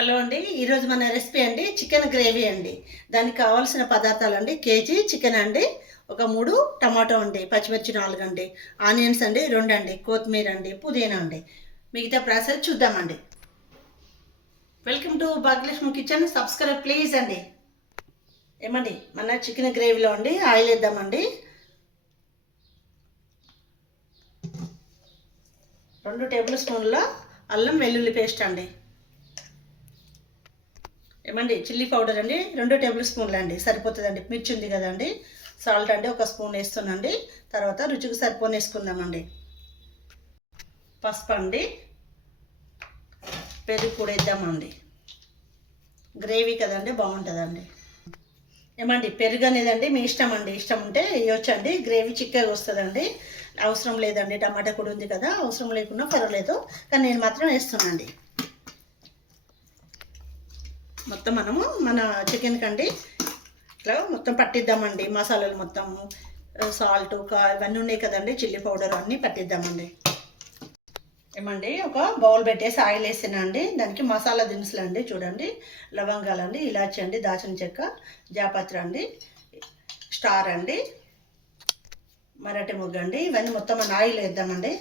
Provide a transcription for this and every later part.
Hello అండి. ఈరోజు మన రెసిపీ అండి చికెన్ గ్రేవీ అండి. దానికి కావాల్సిన పదార్థాలు అండి కేజీ చికెన్ అండి ఒక మూడు టమాటో అండి పచ్చిమిర్చి నాలుగు అండి ఆనియన్స్ అండి రెండు అండి కొత్తిమీర అండి పుదీనా అండి. మిగతా ప్రాసెస్ చూద్దామండి. Welcome to Bhagyalakshmi kitchen. Subscribe please అండి. ఏమండి మన చికెన్ గ్రేవీలో అండి ఆయిల్ వేద్దామండి. రెండు టేబుల్ స్పూన్ల అల్లం వెల్లుల్లి పేస్ట్ అండి. ఏమండి చిల్లీ పౌడర్ అండి రెండు టేబుల్ స్పూన్లు అండి సరిపోతుందండి. మిర్చి ఉంది కదండి సాల్ట్ అండి ఒక స్పూన్ వేస్తున్నాండి తర్వాత రుచికి సరిపోని వేసుకుందామండి. పసుపు అండి పెరుగు కూడా వేద్దామండి. గ్రేవీ కదండి బాగుంటుందండి. ఏమండి పెరుగు అనేదండి మీ ఇష్టం అండి ఇష్టం ఉంటే వేయొచ్చండి. గ్రేవీ చిక్కగా వస్తుందండి. అవసరం లేదండి టమాటా కూడా ఉంది కదా అవసరం లేకున్నా పర్వాలేదు కానీ నేను మాత్రం వేస్తున్నాండి మొత్తం మనము మన చికెన్ కండి. ఇట్లా మొత్తం పట్టిద్దామండి మసాలాలు మొత్తము సాల్ట్ ఇవన్నీ ఉన్నాయి కదండి చిల్లీ పౌడర్ అన్నీ పట్టిద్దామండి. ఏమండి ఒక బౌల్ పెట్టేసి ఆయిల్ వేసానండి. దానికి మసాలా దినుసులు అండి చూడండి. లవంగాలు అండి ఇలాచి అండి దాచిన చెక్క జాపత్ర అండి స్టార్ అండి మరాఠీ ముగ్గ అండి ఇవన్నీ మొత్తం మన ఆయిల్ వేద్దామండి.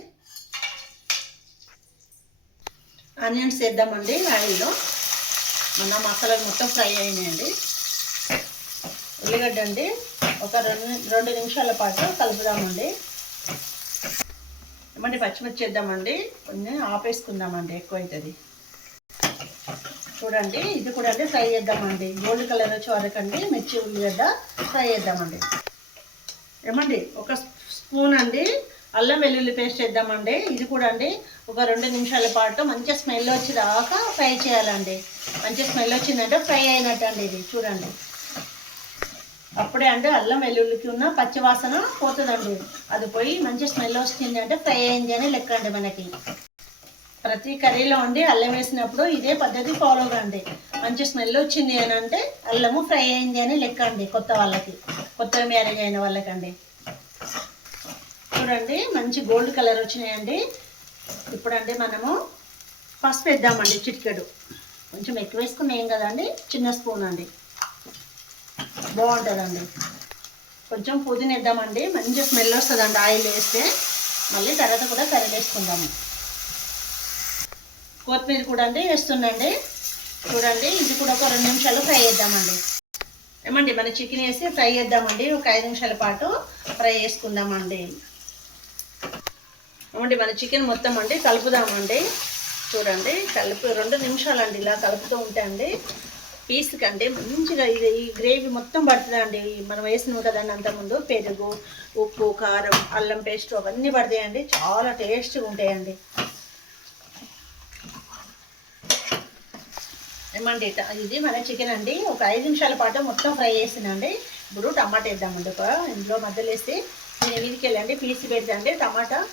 ఆనియన్స్ వేద్దామండి ఆయిల్లో. మన మసాలాలు మొత్తం ఫ్రై అయినాయండి. ఉల్లిగడ్డ అండి ఒక రెండు రెండు నిమిషాల పాటు కలుపుదామండి. ఏమండి పచ్చిమిర్చి వేద్దామండి. కొన్ని ఆపేసుకుందామండి ఎక్కువ అవుతుంది చూడండి ఇది కూడా అండి ఫ్రై చేద్దామండి. గోల్డ్ కలర్ వచ్చే వరకండి మిర్చి ఉల్లిగడ్డ ఫ్రై చేద్దామండి. ఏమండి ఒక స్పూన్ అండి అల్లం వెల్లుల్లి పేస్ట్ వేద్దామండి ఇది కూడా అండి ఒక రెండు నిమిషాల పాటు మంచిగా స్మెల్ వచ్చేదాకా ఫ్రై చేయాలండి. మంచి స్మెల్ వచ్చిందంటే ఫ్రై అయినట్టు అండి ఇది చూడండి. అప్పుడే అంటే అల్లం వెల్లుల్లికి ఉన్న పచ్చివాసన పోతుందండి. అది పోయి మంచి స్మెల్ వస్తుంది అంటే ఫ్రై అయింది అని లెక్క అండి మనకి. ప్రతి కర్రీలో ఉండి అల్లం వేసినప్పుడు ఇదే పద్ధతి ఫాలో కండి. మంచి స్మెల్ వచ్చింది అని అంటే అల్లము ఫ్రై అయింది అని లెక్క అండి కొత్త వాళ్ళకి కొత్త మ్యారేజ్ అయిన వాళ్ళకండి. చూడండి మంచి గోల్డ్ కలర్ వచ్చినాయండి. ఇప్పుడండి మనము పసుపు వేద్దామండి చిటికెడు. కొంచెం ఎక్కువ వేసుకున్నాం ఏం కదండి చిన్న స్పూన్ అండి. బాగుంటుందండి. కొంచెం పుదీనా వేద్దామండి మంచి స్మెల్ వస్తుందండి ఆయిల్ వేస్తే. మళ్ళీ తర్వాత కూడా కర్రీ వేసుకుందాము కొత్తిమీర కూడా అండి వేస్తుండండి. చూడండి ఇది కూడా ఒక రెండు నిమిషాలు ఫ్రై చేద్దామండి. ఏమండి మన చికెన్ వేసి ఫ్రై చేద్దామండి. ఒక ఐదు నిమిషాల పాటు ఫ్రై చేసుకుందామండి. అవండి మన చికెన్ మొత్తం అండి కలుపుదామండి. చూడండి కలుపు రెండు నిమిషాలండి ఇలా కలుపుతూ ఉంటే అండి. పీస్కి అంటే మంచిగా ఇది ఈ గ్రేవీ మొత్తం పడుతుందండి మనం వేసినాం కదండి అంతకుముందు పెరుగు ఉప్పు కారం అల్లం పేస్ట్ అవన్నీ పడతాయండి చాలా టేస్ట్గా ఉంటాయండి. ఏమండి ఇది మన చికెన్ అండి. ఒక ఐదు నిమిషాల పాటు మొత్తం ఫ్రై చేసినండి ఇప్పుడు టమాటా వేద్దామండి ఒక ఇందులో మధ్యలో వేసి నేను వీధికి వెళ్ళండి పీసి పెడతాండి. టమాటా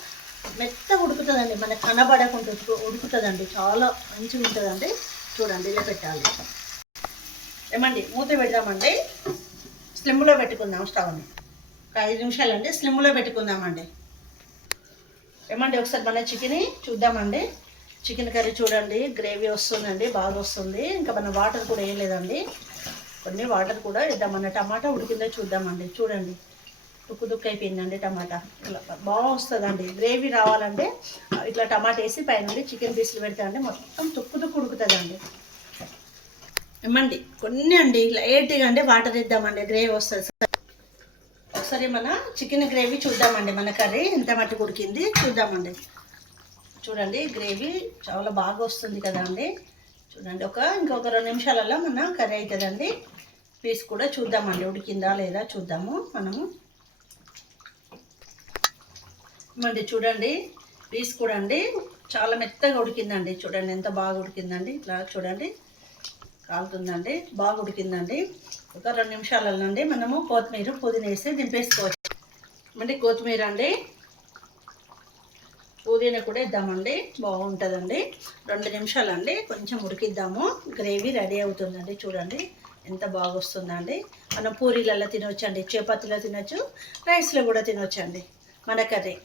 మెత్తగా ఉడుకుతుందండి. మనకు కనబడకుండా ఉడుకుతుందండి. చాలా మంచిగా ఉంటుందండి. చూడండి ఇలా పెట్టాలి. ఏమండి మూత పెడదామండి. స్లిమ్లో పెట్టుకుందాం స్టవ్ని ఒక ఐదు నిమిషాలండి. స్లిమ్లో పెట్టుకుందామండి. ఏమండి ఒకసారి మన చికెన్ చూద్దామండి. చికెన్ కర్రీ చూడండి. గ్రేవీ వస్తుందండి బాగా వస్తుంది. ఇంకా మన వాటర్ కూడా వేయలేదండి కొన్ని వాటర్ కూడా వేద్దాం. మన టమాటా ఉడికిందో చూద్దామండి. చూడండి. తుక్కు అయిపోయిందండి టమాటా. ఇలా బాగా వస్తుందండి. గ్రేవీ రావాలంటే ఇట్లా టమాటా వేసి పైన చికెన్ పీసులు పెడతా అంటే మొత్తం తుక్కు తుక్కు ఉడుకుతుందండి ఇమ్మండి కొన్ని అండి లైట్గా అంటే వాటర్ ఇద్దామండి గ్రేవీ వస్తుంది. ఒకసారి మన చికెన్ గ్రేవీ చూద్దామండి మన కర్రీ ఎంత మట్టి ఉడికింది చూద్దామండి. చూడండి గ్రేవీ చాలా బాగా వస్తుంది కదా అండి. చూడండి ఒక ఇంకొక రెండు నిమిషాలలో మన కర్రీ అవుతుందండి పీస్ కూడా చూద్దామండి ఉడికిందా లేదా చూద్దాము మనము. మండి చూడండి. పీస్ కూడా అండి చాలా మెత్తగా ఉడికిందండి. చూడండి ఎంత బాగా ఉడికిందండి. ఇట్లా చూడండి. కాలుతుందండి. బాగా ఉడికిందండి. ఒక రెండు నిమిషాలలోనండి మనము కొత్తిమీర పుదీనా వేసి దింపేసుకోవచ్చు. అంటే కొత్తిమీర అండి. పుదీనా కూడా ఇద్దామండి బాగుంటుందండి. రెండు నిమిషాలండి. కొంచెం ఉడికిద్దాము. గ్రేవీ రెడీ అవుతుందండి. చూడండి. ఎంత బాగా వస్తుందండి. మనం పూరీలలో తినొచ్చండి. చపాతీలో తినొచ్చు. రైస్లో కూడా తినొచ్చండి. మన కర్రీ.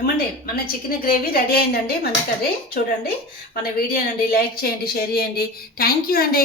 ఏమండి మన చికెన్ గ్రేవీ రెడీ అయిందండి మన కర్రీ. చూడండి మన వీడియో అండి లైక్ చేయండి షేర్ చేయండి. థ్యాంక్ యూ అండి.